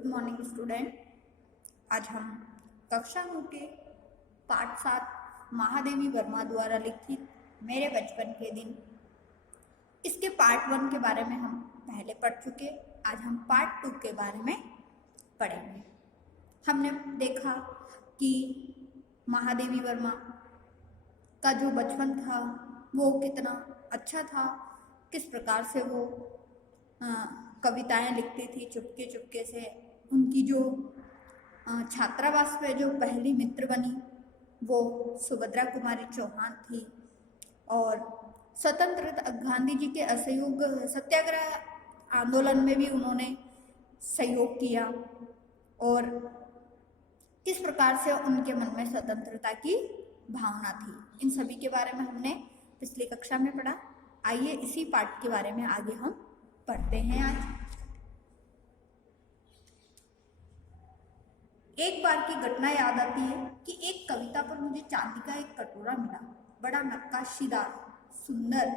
Good morning student. आज हम कक्षा 9 के पाठ 7 महादेवी वर्मा द्वारा लिखित मेरे बचपन के दिन, इसके पार्ट 1 के बारे में हम पहले पढ़ चुके। आज हम पार्ट 2 के बारे में पढ़ेंगे। हमने देखा कि महादेवी वर्मा का जो बचपन था वो कितना अच्छा था, किस प्रकार से वो कविताएं लिखती थी चुपके चुपके से। उनकी जो छात्रावास में जो पहली मित्र बनी वो सुभद्रा कुमारी चौहान थी, और स्वतंत्रता गांधी जी के असहयोग सत्याग्रह आंदोलन में भी उन्होंने सहयोग किया, और किस प्रकार से उनके मन में स्वतंत्रता की भावना थी। इन सभी के बारे में हमने पिछली कक्षा में पढ़ा। आइए इसी पाठ के बारे में आगे हम पढ़ते हैं। आज एक बार की घटना याद आती है कि एक कविता पर मुझे चांदी का एक कटोरा मिला, बड़ा नक्काशीदार, सुंदर।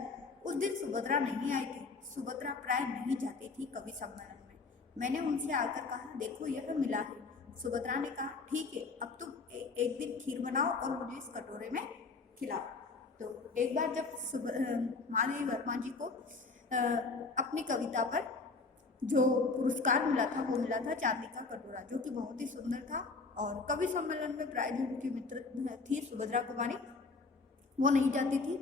उस दिन सुभद्रा नहीं आई थी। सुभद्रा प्राय नहीं जाती थी कवि सम्मेलन में। मैंने उनसे आकर कहा, देखो यह मिला है। सुभद्रा ने कहा, ठीक है, अब तुम एक दिन खीर बनाओ और मुझे इस कटोरे में खिलाओ। तो एक बार जब महादेवी वर्मा जी को अपनी कविता पर जो पुरस्कार मिला था वो मिला था चांदी का कटोरा, जो कि बहुत ही सुंदर था। और कवि सम्मेलन में प्राय जो उनकी मित्र थी सुभद्रा कुमारी, वो नहीं जाती थी।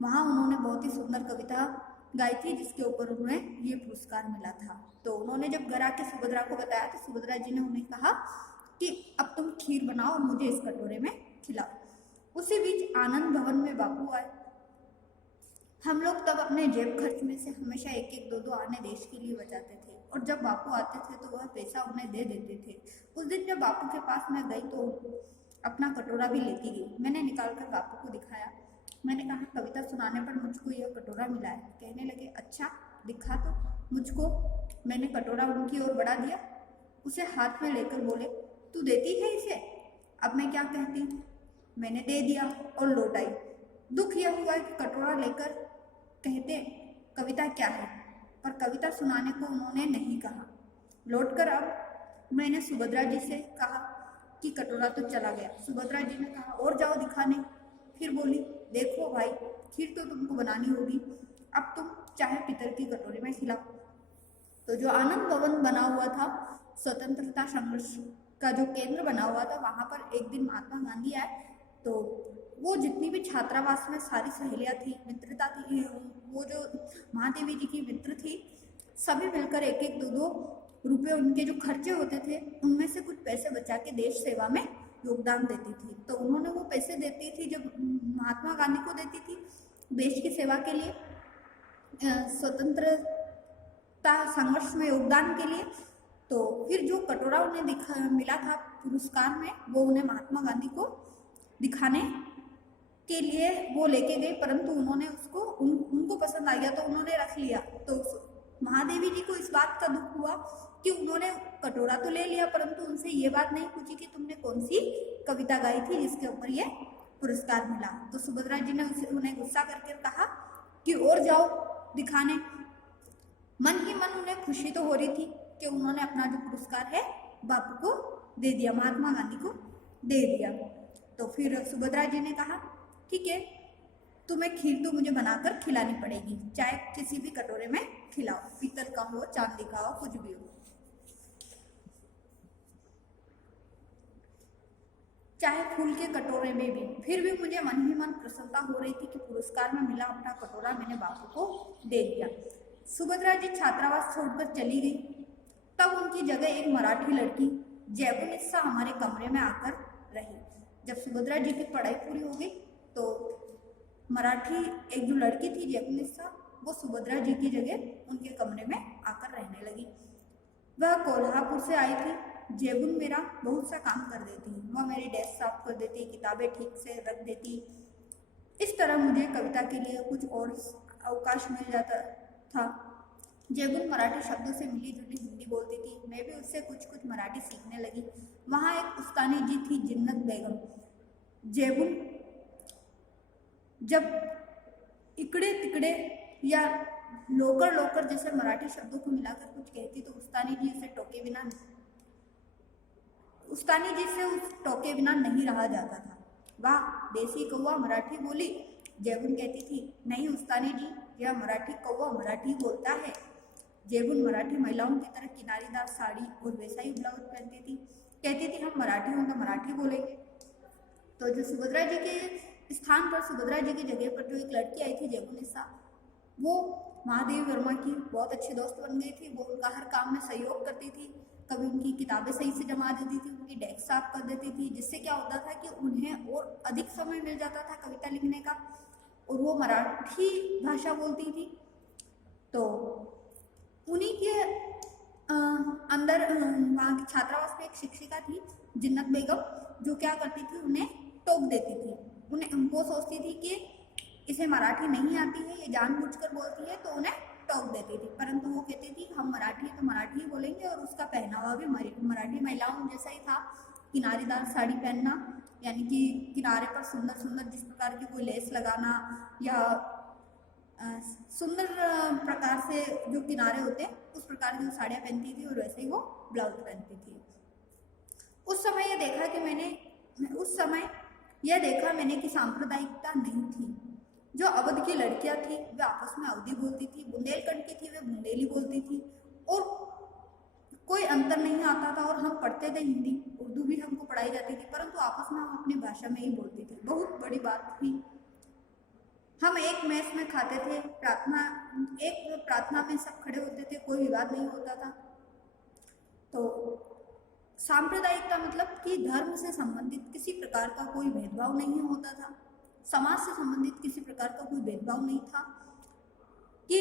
वहाँ उन्होंने बहुत ही सुंदर कविता गाई थी जिसके ऊपर उन्हें ये पुरस्कार मिला था। तो उन्होंने जब घर आके सुभद्रा को बताया तो सुभद्रा जी ने उन्हें कहा कि अब तुम खीर बनाओ और मुझे इस कटोरे में खिलाओ। उसी बीच आनंद भवन में बापू आए। हम लोग तब अपने जेब खर्च में से हमेशा एक एक दो आने देश के लिए बचाते थे, और जब बापू आते थे तो वह पैसा उन्हें दे देते थे। उस दिन जब बापू के पास मैं गई तो अपना कटोरा भी लेती गई। मैंने निकाल कर बापू को दिखाया। मैंने कहा, कविता सुनाने पर मुझको यह कटोरा मिला है। कहने लगे, अच्छा दिखा तो मुझको। मैंने कटोरा उनकी ओर बढ़ा दिया, उसे हाथ में लेकर बोले, तू देती है इसे? अब मैं क्या कहती। मैंने दे दिया और लौट आई। दुख यह हुआ कि कटोरा लेकर कहते कविता क्या है, पर कविता सुनाने को उन्होंने नहीं कहा। लौटकर अब मैंने सुभद्रा जी से कहा कि कटोरा तो चला गया। सुभद्रा जी ने कहा, और जाओ दिखाने। फिर बोली, देखो भाई, खीर तो तुमको बनानी होगी, अब तुम चाहे पीतल की कटोरे में खिलाओ। तो जो आनंद भवन बना हुआ था, स्वतंत्रता संघर्ष का जो केंद्र बना हुआ था, वहां पर एक दिन महात्मा गांधी आए। तो वो जितनी भी छात्रावास में सारी सहेलियां थी, मित्रता थी, वो जो महादेवी जी की मित्र थी, सभी मिलकर एक एक दो रुपये उनके जो खर्चे होते थे उनमें से कुछ पैसे बचा के देश सेवा में योगदान देती थी। तो उन्होंने वो पैसे देती थी, जब महात्मा गांधी को देती थी देश की सेवा के लिए, स्वतंत्रता संघर्ष में योगदान के लिए। तो फिर जो कटोरा उन्हें मिला था पुरस्कार में, वो उन्हें महात्मा गांधी को दिखाने के लिए वो लेके गए, परंतु उन्होंने उसको उनको पसंद आ गया तो उन्होंने रख लिया। तो महादेवी जी को इस बात का दुख हुआ कि उन्होंने कटोरा तो ले लिया, परंतु उनसे ये बात नहीं पूछी कि तुमने कौन सी कविता गाई थी जिसके ऊपर ये पुरस्कार मिला। तो सुभद्रा जी ने उन्हें गुस्सा करके कहा कि और जाओ दिखाने। मन ही मन उन्हें खुशी तो हो रही थी कि उन्होंने अपना जो पुरस्कार है बापू को दे दिया, महात्मा गांधी को दे दिया। तो फिर सुभद्रा जी ने कहा, ठीक है, तुम्हें खीर तो मुझे बनाकर खिलानी पड़ेगी, चाहे किसी भी कटोरे में खिलाओ, पीतल का हो, चांदी का हो, कुछ भी हो, चाहे फूल के कटोरे में भी। फिर भी मुझे मन ही मन प्रसन्नता हो रही थी कि पुरस्कार में मिला अपना कटोरा मैंने बापू को दे दिया। सुभद्रा जी छात्रावास छोड़कर चली गई। तब उनकी जगह एक मराठी लड़की जैबुनिस्सा हमारे कमरे में आकर रही। जब सुभद्रा जी की पढ़ाई पूरी हो गई तो मराठी एक जो लड़की थी जैबुनिस्सा, वो सुभद्रा जी की जगह उनके कमरे में आकर रहने लगी। वह कोल्हापुर से आई थी। जेबुन मेरा बहुत सा काम कर देती, वह मेरी डेस्क साफ कर देती, किताबें ठीक से रख देती। इस तरह मुझे कविता के लिए कुछ और अवकाश मिल जाता था। जेबुन मराठी शब्दों से मिली जुली हिंदी बोलती थी। मैं भी उससे कुछ कुछ मराठी सीखने लगी। वहाँ एक उस्तानी जी थी, जिन्नत बेगम। जेबुन जब इकड़े तिकड़े या लोकर लोकर जैसे मराठी शब्दों को मिलाकर कुछ कहती तो उस्तानी जी उसे टोके बिना उस्तानी जी से उस टोके बिना नहीं रहा जाता था। वाह देसी कौवा मराठी बोली, जेबुन कहती थी। नहीं उस्तानी जी, यह मराठी कौवा मराठी बोलता है। जेबुन मराठी महिलाओं की तरह किनारीदार साड़ी और वैसा ही ब्लाउज पहनती थी। कहती थी हम मराठी हों तो मराठी बोलेंगे। तो जो सुभद्रा जी के स्थान पर, सुभद्रा जी की जगह पर जो एक लड़की आई थी जेबुनिसा, वो महादेवी वर्मा की बहुत अच्छी दोस्त बन गई थी। वो उनका हर काम में सहयोग करती थी, कभी उनकी किताबें सही से जमा देती थी, उनकी डेस्क साफ कर देती थी, जिससे क्या होता था कि उन्हें और अधिक समय मिल जाता था कविता लिखने का। और वो मराठी भाषा बोलती थी। तो उन्हीं के अंदर वहाँ की छात्रावास में एक शिक्षिका थी जिन्नत बेगम, जो क्या करती थी, उन्हें टोक देती थी। उन्हें वो सोचती थी कि इसे मराठी नहीं आती है, ये जानबूझकर बोलती है, तो उन्हें टोक देती थी। परंतु वो कहती थी हम मराठी है तो मराठी ही बोलेंगे। और उसका पहनावा भी मराठी महिलाओं जैसा ही था, किनारीदार साड़ी पहनना, यानी कि किनारे पर सुंदर सुंदर जिस प्रकार की कोई लेस लगाना या सुंदर प्रकार से जो किनारे होते उस प्रकार की साड़ियाँ पहनती थी और वैसे ही वो ब्लाउज पहनती थी। उस समय यह देखा मैंने कि सांप्रदायिकता नहीं थी। जो अवध की लड़कियां थी वे आपस में अवधी बोलती थी, बुंदेलखंड की थी वे बुंदेली बोलती थी, और कोई अंतर नहीं आता था। और हम पढ़ते थे हिंदी, उर्दू भी हमको पढ़ाई जाती थी, परंतु आपस में हम अपनी भाषा में ही बोलते थे। बहुत बड़ी बात थी। हम एक मेस में खाते थे, प्रार्थना में सब खड़े होते थे, कोई विवाद नहीं होता था। तो सांप्रदायिकता मतलब कि धर्म से संबंधित किसी प्रकार का कोई भेदभाव नहीं होता था, समाज से संबंधित किसी प्रकार का कोई भेदभाव नहीं था। कि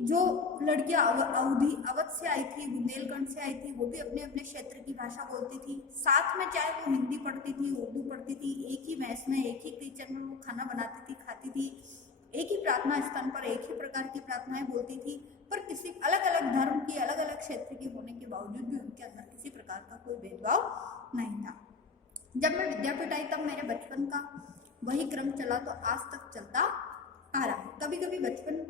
जो लड़कियां अवध से आई थी, बुंदेलखंड से आई थी, वो भी अपने अपने क्षेत्र की भाषा बोलती थी। साथ में चाहे वो हिंदी पढ़ती थी, उर्दू पढ़ती थी, एक ही मैस में, एक ही किचन में वो खाना बनाती थी, खाती थी, एक ही प्रार्थना स्थान पर एक ही प्रकार की प्रार्थनाएं बोलती थी। पर किसी अलग अलग धर्म की, अलग अलग क्षेत्र की होने के बावजूद भी उनके अंदर किसी प्रकार का कोई भेदभाव नहीं था। जब मैं विद्यापीठ आई तब मेरे बचपन का वही क्रम चला, तो आज तक चलता आ रहा है। कभी कभी बचपन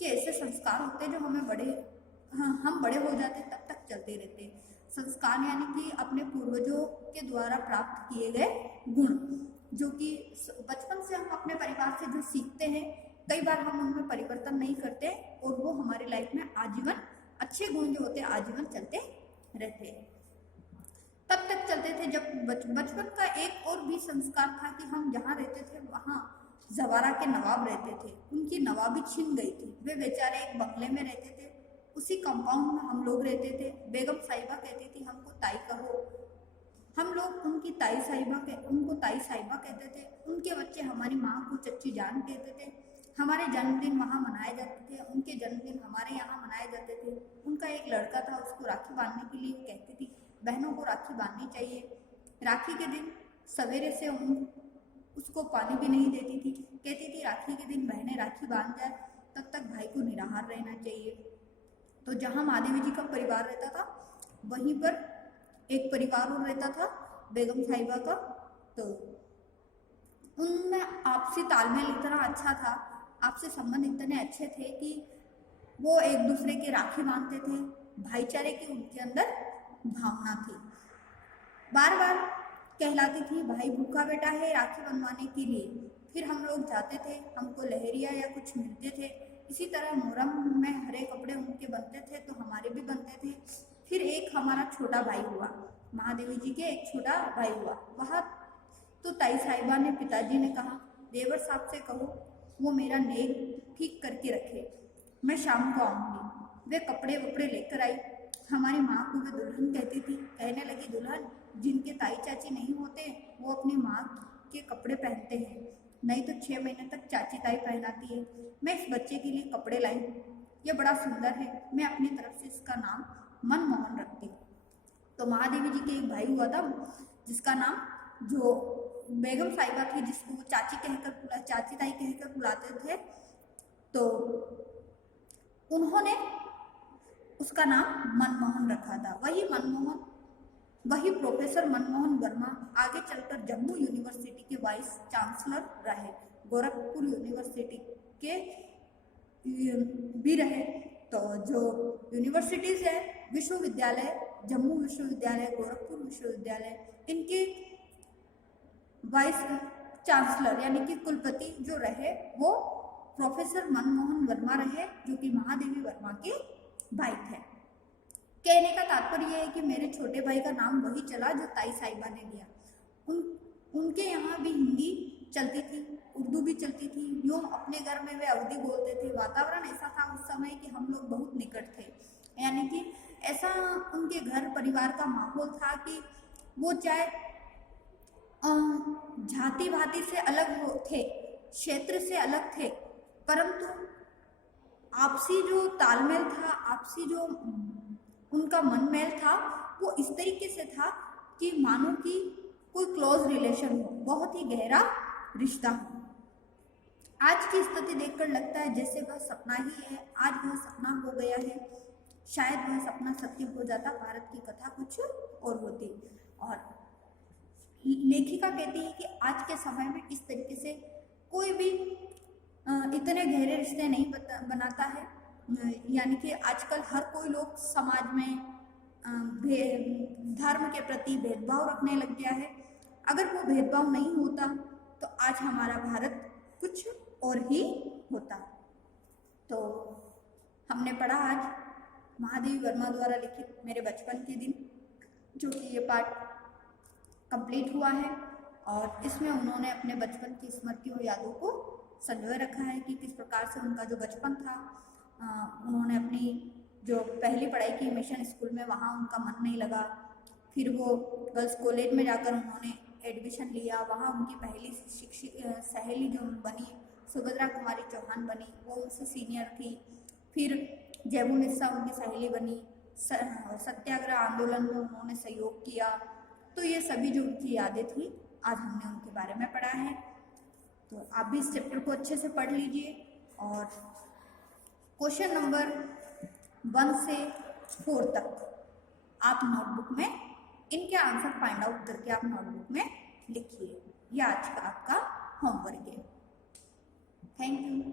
के ऐसे संस्कार होते हैं जो हम बड़े हो जाते तब तक चलते रहते हैं। संस्कार यानी कि अपने पूर्वजों के द्वारा प्राप्त किए गए गुण, जो कि बचपन से हम अपने परिवार से जो सीखते हैं, कई बार हम उनमें परिवर्तन नहीं करते और वो हमारी लाइफ में आजीवन, अच्छे गुण जो होते हैं आजीवन चलते रहते हैं। तब तक चलते थे जब बचपन का एक और भी संस्कार था कि हम जहाँ रहते थे वहाँ जवारा के नवाब रहते थे, उनकी नवाबी छिन गई थी। वे बेचारे एक बंगले में रहते थे, उसी कंपाउंड में हम लोग रहते थे। बेगम साहिबा कहती थी हमको ताई कहो, हम लोग उनको ताई साहिबा कहते थे। उनके बच्चे हमारी माँ को चच्ची जान कहते थे। हमारे जन्मदिन वहाँ मनाए जाते थे, उनके जन्मदिन हमारे यहाँ मनाए जाते थे। उनका एक लड़का था, उसको राखी बांधने के लिए वो कहती थी बहनों को राखी बांधनी चाहिए। राखी के दिन सवेरे से उसको पानी भी नहीं देती थी, कहती थी राखी के दिन बहनें राखी बांध जाए तब तक भाई को निराहार रहना चाहिए। तो जहाँ महादेवी जी का परिवार रहता था वहीं पर एक परिवार और रहता था बेगम साहिबा का। तो उनमें आपसी तालमेल इतना अच्छा था, आपसे संबंध इतने अच्छे थे कि वो एक दूसरे के राखी बांधते थे। भाईचारे की उनके अंदर भावना थी। बार बार कहलाती थी भाई भूखा बेटा है राखी बंधवाने के लिए। फिर हम लोग जाते थे, हमको लहरिया या कुछ मिलते थे। इसी तरह मुहर्रम में हरे कपड़े उनके बनते थे तो हमारे भी बनते थे। फिर एक हमारा छोटा भाई हुआ, महादेवी जी के एक छोटा भाई हुआ। वहाँ तो ताई साहिबा ने, पिताजी ने कहा देवर साहब से कहो वो मेरा नेक ठीक करके रखे, मैं शाम को आऊँगी। वे कपड़े वपड़े लेकर आई। हमारी माँ को वे दुल्हन कहती थी। कहने लगी दुल्हन जिनके ताई चाची नहीं होते वो अपनी माँ के कपड़े पहनते हैं, नहीं तो 6 महीने तक चाची ताई पहनाती है। मैं इस बच्चे के लिए कपड़े लाई, ये बड़ा सुंदर है, मैं अपनी तरफ से इसका नाम मनमोहन रखती हूँ। तो महादेवी जी के एक भाई हुआ था जिसका नाम, जो बेगम साहिबा थी जिसको वो चाची ताई कहकर बुलाते थे, तो उन्होंने उसका नाम मनमोहन रखा था। वही प्रोफेसर मनमोहन वर्मा आगे चलकर जम्मू यूनिवर्सिटी के वाइस चांसलर रहे, गोरखपुर यूनिवर्सिटी के भी रहे। तो जो यूनिवर्सिटीज है, विश्वविद्यालय जम्मू विश्वविद्यालय, गोरखपुर विश्वविद्यालय, इनके वाइस चांसलर यानी कि कुलपति जो रहे वो प्रोफेसर मनमोहन वर्मा रहे, जो कि महादेवी वर्मा के भाई थे। कहने का तात्पर्य यह है कि मेरे छोटे भाई का नाम वही चला जो ताई साहिबा ने लिया। उनके यहाँ भी हिंदी चलती थी, उर्दू भी चलती थी, यूँ अपने घर में वे अवधी बोलते थे। वातावरण ऐसा था उस समय कि हम लोग बहुत निकट थे, यानी कि ऐसा उनके घर परिवार का माहौल था कि वो चाहे जाति भांति से अलग थे, क्षेत्र से अलग थे, परंतु आपसी जो तालमेल था, आपसी जो उनका मनमेल था, वो इस तरीके से था कि मानो कि कोई क्लोज रिलेशन हो, बहुत ही गहरा रिश्ता हो। आज की स्थिति देखकर लगता है जैसे वह सपना ही है। आज वह सपना हो गया है, शायद वह सपना सत्य हो जाता, भारत की कथा कुछ और होती। और लेखिका कहती है कि आज के समय में इस तरीके से कोई भी इतने गहरे रिश्ते नहीं बनाता है, यानी कि आजकल हर कोई लोग समाज में धर्म के प्रति भेदभाव रखने लग गया है। अगर वो भेदभाव नहीं होता तो आज हमारा भारत कुछ और ही होता। तो हमने पढ़ा आज महादेवी वर्मा द्वारा लिखित मेरे बचपन के दिन, जो कि ये पाठ कंप्लीट हुआ है और इसमें उन्होंने अपने बचपन की स्मृति और यादों को संजोए रखा है कि किस प्रकार से उनका जो बचपन था, उन्होंने अपनी जो पहली पढ़ाई की मिशन स्कूल में, वहाँ उनका मन नहीं लगा। फिर वो गर्ल्स कॉलेज में जाकर उन्होंने एडमिशन लिया, वहाँ उनकी पहली सहेली जो बनी सुभद्रा कुमारी चौहान बनी, वो उनसे सीनियर थी। फिर जैबू निस्सा उनकी सहेली बनी, सत्याग्रह आंदोलन में उन्होंने सहयोग किया। तो ये सभी जो उनकी यादें थी, आज हमने उनके बारे में पढ़ा है। तो आप भी इस चैप्टर को अच्छे से पढ़ लीजिए और क्वेश्चन नंबर 1 से 4 तक आप नोटबुक में इनके आंसर फाइंड आउट करके आप नोटबुक में लिखिए। यह आज का आपका होमवर्क है। Thank you.